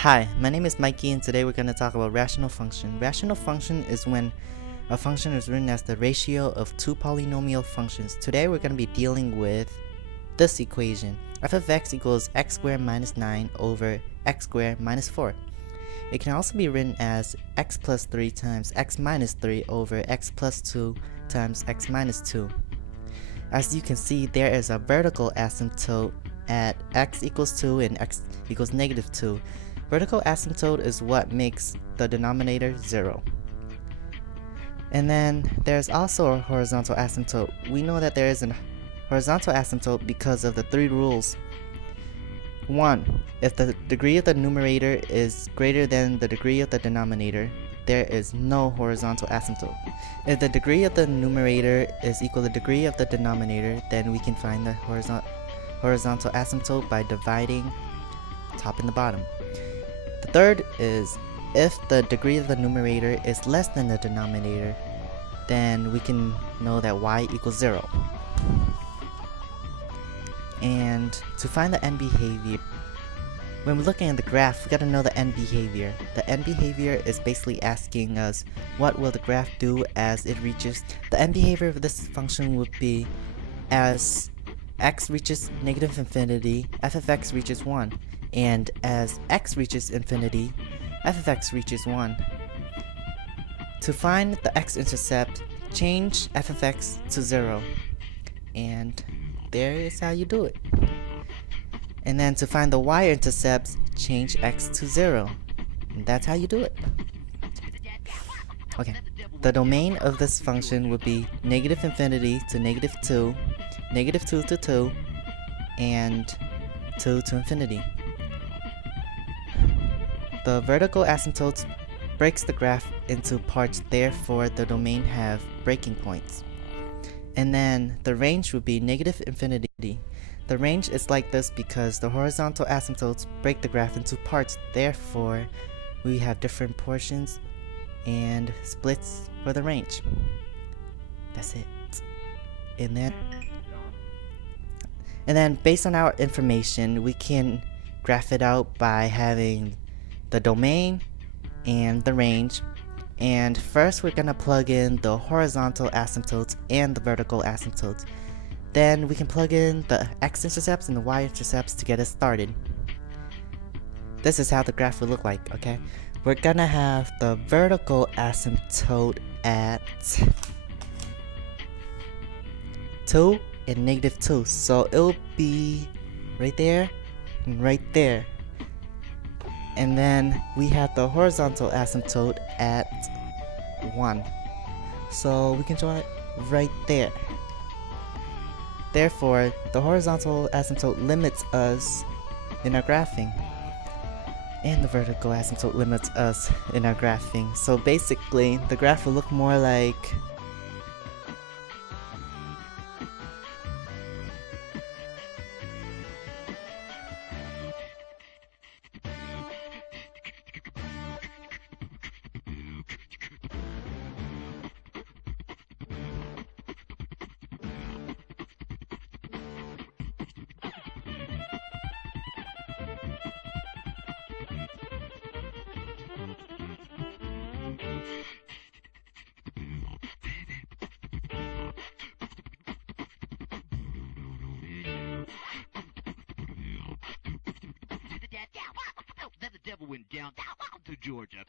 Hi, my name is Myky and today we're going to talk about rational function. Rational function is when a function is written as the ratio of two polynomial functions. Today we're going to be dealing with this equation. F of x equals x squared minus 9 over x squared minus 4. It can also be written as x plus 3 times x minus 3 over x plus 2 times x minus 2. As you can see, there is a vertical asymptote at x equals 2 and x equals negative 2. Vertical asymptote is what makes the denominator 0. And then there's also a horizontal asymptote. We know that there is a horizontal asymptote because of the three rules. 1. If the degree of the numerator is greater than the degree of the denominator, there is no horizontal asymptote. If the degree of the numerator is equal to the degree of the denominator, then we can find the horizontal asymptote by dividing top and the bottom. The third is if the degree of the numerator is less than the denominator, then we can know that y equals 0. And to find the end behavior, when we're looking at the graph, we gotta know the end behavior. The end behavior is basically asking us what will the graph do as it reaches. The end behavior of this function would be as x reaches negative infinity, f of x reaches 1. And as x reaches infinity, f of x reaches 1. To find the x-intercept, change f of x to 0. And there is how you do it. And then to find the y-intercepts, change x to 0. And that's how you do it. Okay, the domain of this function would be negative infinity to negative 2, negative 2 to 2, and 2 to infinity. The vertical asymptotes breaks the graph into parts, therefore the domain have breaking points. And then the range would be negative infinity. The range is like this because the horizontal asymptotes break the graph into parts, therefore we have different portions and splits for the range. That's it. And then based on our information, we can graph it out by having the domain and the range. And first we're gonna plug in the horizontal asymptotes and the vertical asymptotes. Then we can plug in the x-intercepts and the y-intercepts to get us started. This is how the graph would look like, okay? We're gonna have the vertical asymptote at 2 and negative 2. So it'll be right there and right there. And then we have the horizontal asymptote at 1. So we can draw it right there. Therefore, the horizontal asymptote limits us in our graphing. And the vertical asymptote limits us in our graphing. So basically, the graph will look more like Then the devil went down to Georgia.